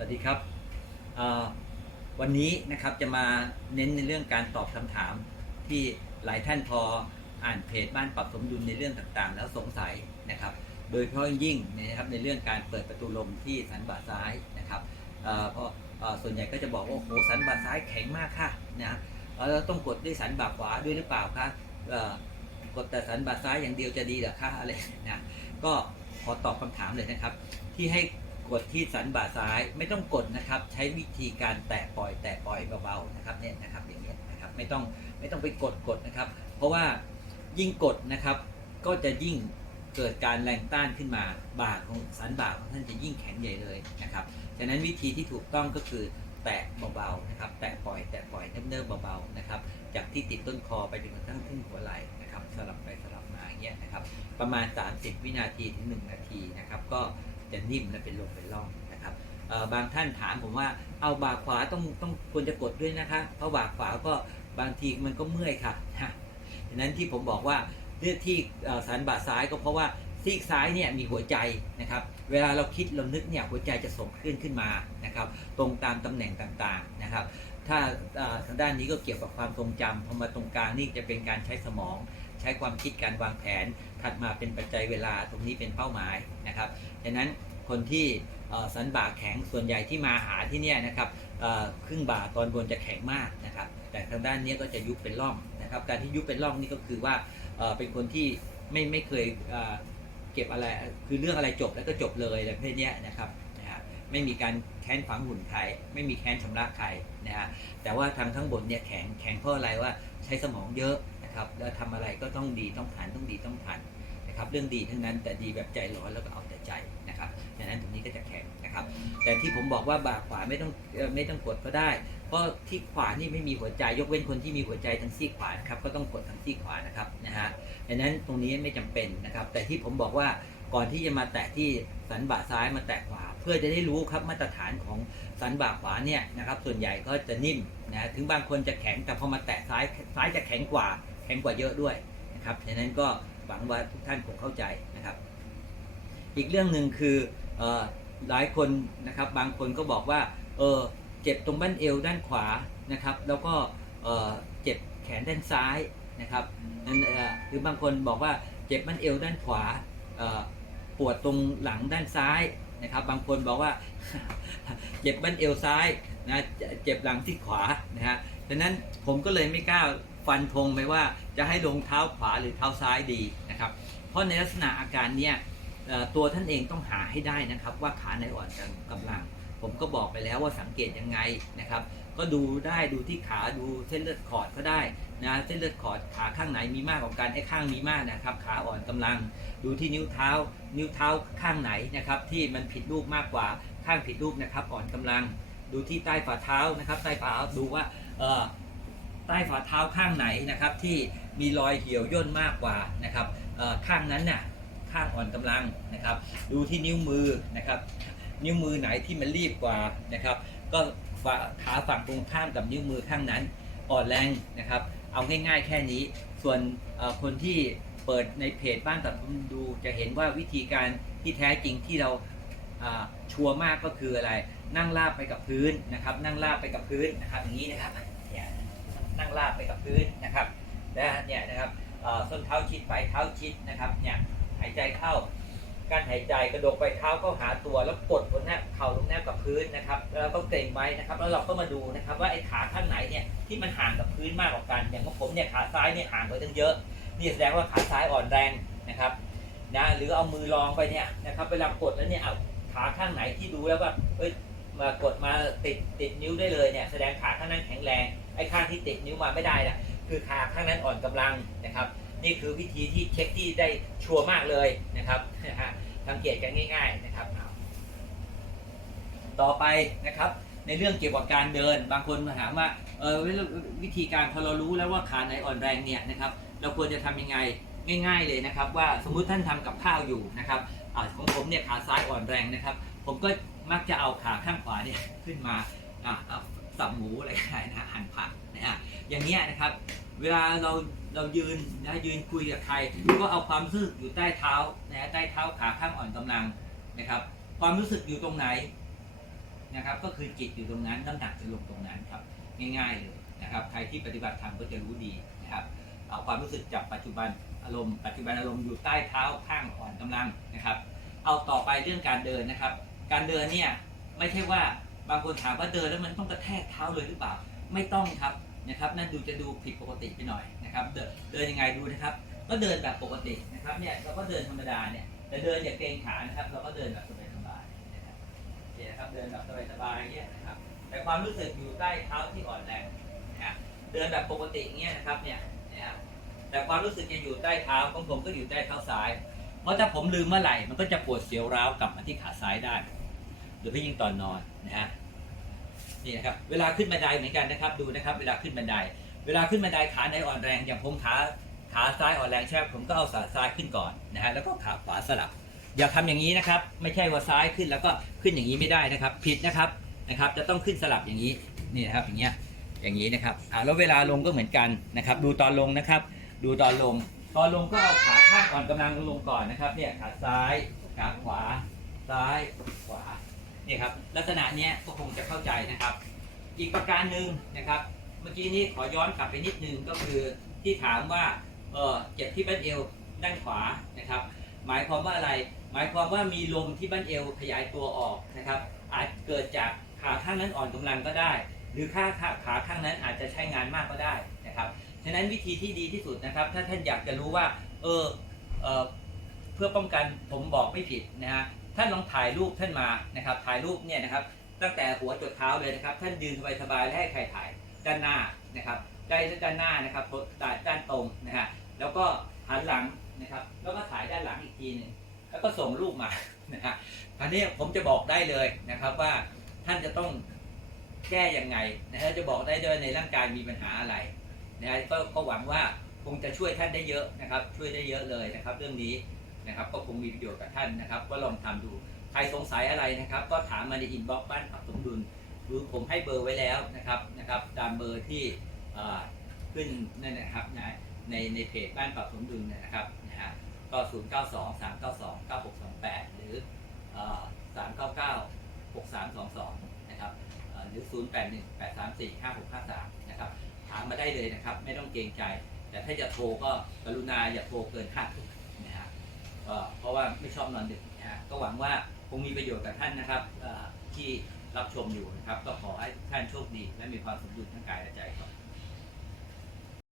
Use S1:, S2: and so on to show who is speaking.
S1: สวัสดีครับ วันนี้นะครับจะมาเน้นในเรื่องการตอบคำถามที่หลายท่านพออ่านเพจบ้านปรับสมดุลในเรื่องต่างๆ แล้วสงสัยนะครับ โดยเฉพาะยิ่งนะครับในเรื่องการเปิดประตูลมที่สันบ่าซ้ายนะครับเพราะเอ่อส่วนใหญ่ก็จะบอกว่าโอ้โหสันบ่าซ้ายแข็งมากค่ะนะเราต้องกดด้วยสันบ่าขวาด้วยหรือเปล่าคะกดแต่สันบ่าซ้ายอย่างเดียวจะดีหรือคะอะไรนะก็ขอตอบคำถามเลยนะครับ ที่ให้ กดที่สันบ่าซ้ายไม่ต้องกดนะครับ ใช้วิธีการแตะปล่อยแตะปล่อยเบาๆนะครับเนี่ยนะครับอย่างเงี้ยนะครับไม่ต้องไม่ต้องไปกดกดนะครับ เพราะว่ายิ่งกดนะครับ ก็จะยิ่งเกิดการแรงต้านขึ้นมาบ่าของสันบ่าของท่านจะยิ่งแข็งใหญ่เลยนะครับฉะนั้นวิธีที่ถูกต้องก็คือแตะเบาๆนะครับ แตะปล่อยแตะปล่อยเนิบๆเบาๆนะครับ จากที่ติดต้นคอไปจนกระทั่งถึงหัวไหล่นะครับ สลับไปสลับมาอย่างเงี้ยนะครับ ประมาณ 30 วินาทีถึง 1 นาทีนะครับ ก็ จะนิ่มและเป็นลมเป็นร่องนะครับบางท่านถามผมว่าเอาบ่าขวาต้องต้องควรจะกดด้วยนะคะ เพราะบ่าขวาก็บางทีมันก็เมื่อยค่ะนะดังนั้นที่ผมบอกว่าเลือกที่สันบ่าซ้ายก็เพราะว่าซีกซ้ายเนี่ยมีหัวใจนะครับ เวลาเราคิดเรานึกเนี่ยหัวใจจะส่งคลื่นขึ้นมานะครับ ตรงตามตำแหน่งต่างๆนะครับ ถ้าทางด้านนี้ก็เกี่ยวกับความทรงจำพอมาตรงกลางนี่จะเป็นการใช้สมอง ใช้ความคิดการวางแผน ถัดมาเป็นปัจจัยเวลาตรงนี้เป็นเป้าหมายนะครับดังนั้นคนที่สันบ่าแข็งส่วนใหญ่ที่มาหาที่เนี่ยนะครับครึ่งบ่าตอนบนจะแข็งมากนะครับ แต่ทางด้านนี้ก็จะยุบเป็นร่องนะครับ การที่ยุบเป็นร่องนี่ก็คือว่าเป็นคนที่ไม่ไม่เคยเเก็บอะไรคือเรื่องอะไรจบแล้วก็จบเลยอะไรประเภทนี้นะครับนะฮะไม่มีการแค้นฝังหุ่นใครไม่มีแค้นชำระใครนะฮะแต่ว่าทางข้างบนเนี่ยแข็งแข็งเพราะอะไรว่าใช้สมองเยอะ นะครับแล้วทำอะไรก็ต้องดีต้องทันต้องดีต้องทันนะครับเรื่องดีทั้งนั้นแต่ดีแบบใจร้อนแล้วก็เอาแต่ใจนะครับดังนั้นตรงนี้ก็จะแข็งนะครับ แต่ที่ผมบอกว่าบ่าขวาไม่ต้องไม่ต้องกดก็ได้ เพราะที่ขวานี่ไม่มีหัวใจยกเว้นคนที่มีหัวใจทางซีกขวาครับก็ต้องกดทางซีกขวานะครับนะฮะดังนั้นตรงนี้ไม่จำเป็นนะครับ แต่ที่ผมบอกว่าก่อนที่จะมาแตะที่สันบ่าซ้ายมาแตะขวา เพื่อจะได้รู้ครับมาตรฐานของสันบ่าขวาเนี่ยนะครับส่วนใหญ่ก็จะนิ่มนะถึงบางคนจะแข็งแต่พอมาแตะซ้ายซ้ายจะแข็งกว่า ข็งกว่าเยอะด้วยนะครับดังนั้นก็หวังว่าทุกท่านคงเข้าใจนะครับ อีกเรื่องหนึ่งคือออหลายคนนะครับบางคนก็บอกว่าเออเจ็บตรงบั้นเอวด้านขวานะครับ แล้วก็เออเจ็บแขนด้านซ้ายนะครับนั่นหรือบางคนบอกว่าเจ็บบั้นเอวด้านขวาออปวดตรงหลังด้านซ้ายนะครับ บางคนบอกว่าเจ็บบั้นเอวซ้ายนะเจ็บหลังที่ขวานะฮะดังนั้นผมก็เลยไม่กล้า ฟันธงไปว่าจะให้ลงเท้าขวาหรือเท้าซ้ายดีนะครับ เพราะในลักษณะอาการเนี้ยตัวท่านเองต้องหาให้ได้นะครับ ว่าขาไหนอ่อนกำลัง ผมก็บอกไปแล้วว่าสังเกตยังไงนะครับ ก็ดูได้ดูที่ขาดูเส้นเลือดขอดก็ได้นะเส้นเลือดขอดขาข้างไหนมีมากกว่ากันไอ้ข้างมีมากนะครับ ขาอ่อนกำลัง ดูที่นิ้วเท้า นิ้วเท้าข้างไหนนะครับ ที่มันผิดรูปมากกว่าข้างผิดรูปนะครับ อ่อนกำลัง ดูที่ใต้ฝ่าเท้านะครับ ใต้ฝ่าเท้าดูว่าเอ่อ ใต้ฝ่าเท้าข้างไหนนะครับที่มีรอยเหี่ยวย่นมากกว่านะครับข้างนั้นน่ะข้างอ่อนกำลังนะครับ ดูที่นิ้วมือนะครับ นิ้วมือไหนที่มันรีบกว่านะครับ ก็ฝ่าขาฝั่งตรงข้ามกับนิ้วมือข้างนั้นอ่อนแรงนะครับ เอาง่ายๆแค่นี้ ส่วนคนที่เปิดในเพจบ้านตัดผมดูจะเห็นว่าวิธีการที่แท้จริงที่เราชัวร์มากก็คืออะไร นั่งราบไปกับพื้นนะครับ นั่งราบไปกับพื้นนะครับอย่างนี้นะครับ นั่งราบไปกับพื้นนะครับและเนี่ยนะครับส้นเท้าชิดไปเท้าชิดนะครับเนี่ยหายใจเข้าการหายใจกระดกไปเท้าเข้าหาตัวแล้วกดบนแนบเข่าลงแนบกับพื้นนะครับแล้วก็เกร็งไว้นะครับ แล้วเราก็มาดูนะครับ ว่าไอ้ขาข้างไหนเนี่ยที่มันห่างกับพื้นมากกว่ากัน อย่างของผมเนี่ยขาซ้ายเนี่ยห่างไปตั้งเยอะนี่แสดงว่าขาซ้ายอ่อนแรงนะครับนะหรือเอามือรองไปเนี่ยนะครับเวลากดแล้วเนี่ยเอาขาข้างไหนที่ดูแล้วว่าเอ้ยมากดมาติดติดนิ้วได้เลยเนี่ยแสดงขาข้างนั้นแข็งแรง ไอ้ข้างที่ติดนิ้วมาไม่ได้นะคือขาข้างนั้นอ่อนกำลังนะครับ นี่คือวิธีที่เช็คที่ได้ชัวร์มากเลยนะครับสังเกตกันง่าย ๆนะครับ ต่อไปนะครับในเรื่องเกี่ยวกับการเดิน บางคนมาถามว่าเออวิธีการพอเรารู้แล้วว่าขาไหนอ่อนแรงเนี่ยนะครับ เราควรจะทำยังไงง่าย ๆเลยนะครับ ว่าสมมุติท่านทำกับข้าวอยู่นะครับอของผมเนี่ยขาซ้ายอ่อนแรงนะครับ ผมก็มักจะเอาขาข้างขวาเนี่ยขึ้นมาอะเอา สับหมูอะไรก็ได้นะหั่นผักนะฮะอย่างเงี้ยนะครับ เวลาเราเรายืนนะยืนคุยกับใครก็เอาความรู้สึกอยู่ใต้เท้านะใต้เท้าขาข้างอ่อนกำลังนะครับ ความรู้สึกอยู่ตรงไหนนะครับ ก็คือจิตอยู่ตรงนั้นน้ำหนักจะลงตรงนั้นครับ ง่ายๆเลยนะครับ ใครที่ปฏิบัติธรรมก็จะรู้ดีนะครับ เอาความรู้สึกจากปัจจุบันอารมณ์ปัจจุบันอารมณ์อยู่ใต้เท้าข้างอ่อนกำลังนะครับ เอาต่อไปเรื่องการเดินนะครับ การเดินเนี่ยไม่ใช่ว่า บางคนถามว่าเดินแล้วมันต้องกระแทกเท้าเลยหรือเปล่า ไม่ต้องครับนะครับนั่นดูจะดูผิดปกติไปหน่อยนะครับ เดินยังไงดูนะครับ ก็เดินแบบปกตินะครับเนี่ยเราก็เดินธรรมดาเนี่ยแต่เดินอย่าเกรงขานะครับ เราก็เดินแบบสบายๆนะครับเนี่ยนะครับเดินแบบสบายๆอย่างเงี้ยนะครับ แต่ความรู้สึกอยู่ใต้เท้าที่อ่อนแรงนะฮะเดินแบบปกติอย่างเงี้ยนะครับเนี่ยนะครับแต่ความรู้สึกจะอยู่ใต้เท้าของผมก็อยู่ใต้เท้าซ้าย เพราะถ้าผมลืมเมื่อไหร่มันก็จะปวดเสียวร้าวกลับมาที่ขาซ้ายได้โดยเฉพาะยิ่งตอนนอนนะฮะ นี่นะครับเวลาขึ้นบันไดเหมือนกันนะครับดูนะครับ เวลาขึ้นบันได เวลาขึ้นบันไดขาไหนอ่อนแรง อย่างผมขาขาซ้ายอ่อนแรงใช่ไหมผมก็เอาขาซ้ายขึ้นก่อนนะฮะแล้วก็ขาขวาสลับ อย่าทำอย่างนี้นะครับ ไม่ใช่ว่าซ้ายขึ้นแล้วก็ขึ้นอย่างนี้ไม่ได้นะครับ ผิดนะครับนะครับ จะต้องขึ้นสลับอย่างนี้นี่นะครับอย่างเงี้ยอย่างนี้นะครับอ่าแล้วเวลาลงก็เหมือนกันนะครับ ดูตอนลงนะครับ ดูตอนลง ตอนลงก็เอาขาข้างอ่อนกำลังลงก่อนนะครับเนี่ยขาซ้ายขาขวาซ้ายขวา นี่ครับลักษณะเนี้ยก็คงจะเข้าใจนะครับ อีกประการหนึ่งนะครับ เมื่อกี้นี้ขอย้อนกลับไปนิดนึงก็คือที่ถามว่าเออเจ็บที่บั้นเอวด้านขวานะครับ หมายความว่าอะไร หมายความว่ามีลมที่บั้นเอวขยายตัวออกนะครับ อาจเกิดจากขาข้างนั้นอ่อนกำลังก็ได้ หรือขาขาขาข้างนั้นอาจจะใช้งานมากก็ได้นะครับฉะนั้นวิธีที่ดีที่สุดนะครับ ถ้าท่านอยากจะรู้ว่าเออเออเพื่อป้องกันผมบอกไม่ผิดนะฮะ ท่านลองถ่ายรูปท่านมานะครับ ถ่ายรูปเนี่ยนะครับ ตั้งแต่หัวจดเท้าเลยนะครับ ท่านยืนสบายๆและให้ใครถ่ายด้านหน้านะครับได้ด้านหน้านะครับด้านด้านตรงนะฮะแล้วก็หันหลังนะครับ แล้วก็ถ่ายด้านหลังอีกทีหนึ่งแล้วก็ส่งรูปมานะฮะอันนี้ผมจะบอกได้เลยนะครับว่าท่านจะต้องแก้ยังไงนะฮะจะบอกได้ด้วยในร่างกายมีปัญหาอะไรนะฮะก็หวังว่าคงจะช่วยท่านได้เยอะนะครับ ช่วยได้เยอะเลยนะครับ เรื่องนี้ นะครับ ก็คงมีประโยชน์กับท่านนะครับ ก็ลองทำดู ใครสงสัยอะไรนะครับ ก็ถามมาในอินบ็อกซ์บ้านปรับสมดุลหรือผมให้เบอร์ไว้แล้วนะครับนะครับตามเบอร์ที่ขึ้นนั่นนะครับในในเพจบ้านปรับสมดุลนะครับนะฮะก็ 0 9 2 3 9 2 9 6 2 8 หรือเอ่อ3 9 9 6 3 2 2 นะครับเอ่อหรือ 0 8 1 8 3 4 5 6 5 3 นะครับ ถามมาได้เลยนะครับ ไม่ต้องเกรงใจ แต่ถ้าจะโทรก็กรุณาอย่าโทรเกินห้าทุ่ม เพราะว่าไม่ชอบนอนดึกนะฮะก็หวังว่าคงมีประโยชน์กับท่านนะครับที่รับชมอยู่นะครับ ก็ขอให้ท่านโชคดีและมีความสมดุลทั้งกายและใจครับ